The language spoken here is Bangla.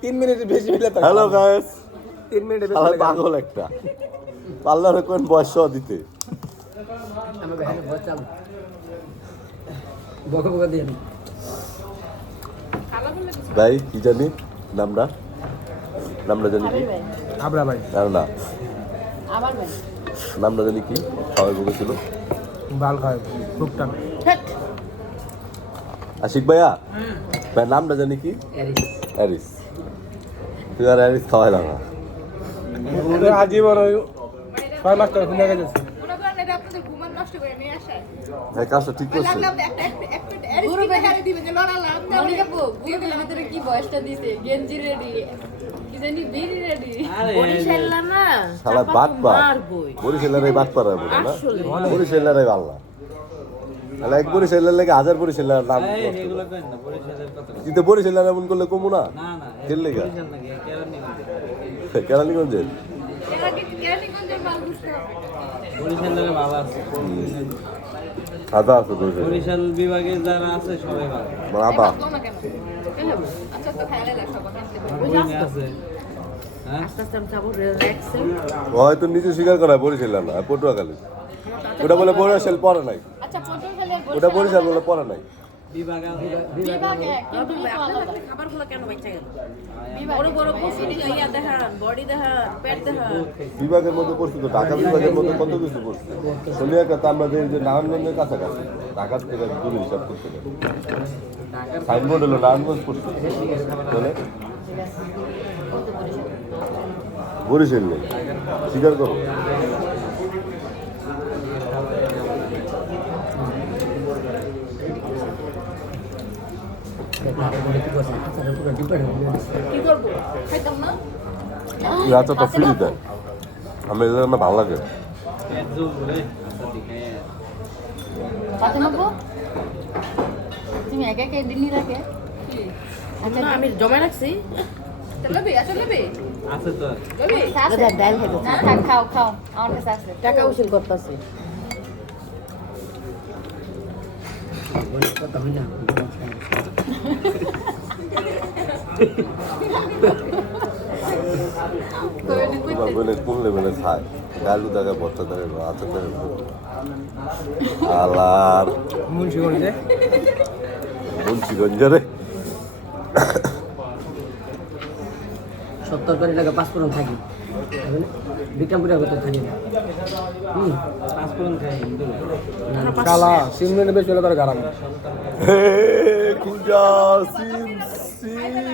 তিন মিনিট বেশি হইলে তো হ্যালো গাইস তিন মিনিট বেশি শালা পাগল একটা। পার্লারে কোন বয়স দিতে? ভাই কি জানি? নামটা? নামটা জানি কি? আবরা ভাই। না না। আমার ভাই। নামটা জানি কি? সবাই বলেছিল বাল খায় টুকটাক। আশিক ভাইয়া? ভাই নামটা জানি কি? এরিস অ্যারিস। তুই আর অ্যারিস খাওয়াই না। আজীবন ছয় মাস ধরে শুনে গেছে ভাই কাজটা ঠিক করছে। তো পার বরিশালের হবে না। আসলে। বরিশালের ভালো না তাহলে এক বরিশালের লেগে হাজার বরিশালের নাম কিন্তু বরিশালের এমন করলে কমু না। কেন লেগা? কেরানীগঞ্জের। আছে। বরিশাল বিভাগে যারা আছে সবাই কেন? আচ্ছা হ্যাঁ? হয়তো নিজে স্বীকার করা বরিশাল না পটুয়াখালী ওটা বলে বরিশাল পরে নাই। আচ্ছা ওটা বরিশাল বলে পড়া নাই। বিভাগে আছে বিভাগে কিন্তু ঋতু আলাদা। খাবারগুলো কেন বাইচা গেল? বিভাগে বড় বড় পশুটি দেখান বডি দেখান পেট দেখান। বিভাগের মধ্যে পড়ছি তো ঢাকা বিভাগের মধ্যে কত কিছু পড়ছে সোনিয়া কাছে আমরা যে যে নারায়ণগঞ্জের কাছাকাছি। ঢাকার থেকে দূরে হিসাব করতে গেলে। সাইনবোর্ড হলো নারায়ণগঞ্জ পড়ছে তাহলে? বরিশাল নেই। স্বীকার করো কি করছে আচ্ছা পুরো ডিপেন্ড কি করব খাইতাম না এই আচারটা ফ্রি দেয়। আমি এদের আমার ভালো লাগে। তুমি একা একা দিনই রাখে আচ্ছা না আমি জমা রাখছি লবি আচ্ছা লবি আছে তো লবি আছে ডাল খেতে না থাক খাও খাও আমার কাছে আছে টাকা উসুল করতেছি বোনের কোন লেভেলে খায়। ডালু দেখা বচ্চা দেখা আচার দেখা আলার। মুন্সিগঞ্জে? মুন্সিগঞ্জে সত্তর করে টাকা পাঁচপুরন থাকি বিক্রমপুরের কত থাকি না হুম পাঁচফোড়ন খাই হিন্দু কালা সিম বেশি হলে তার গারাম খুঁজা সিম সিন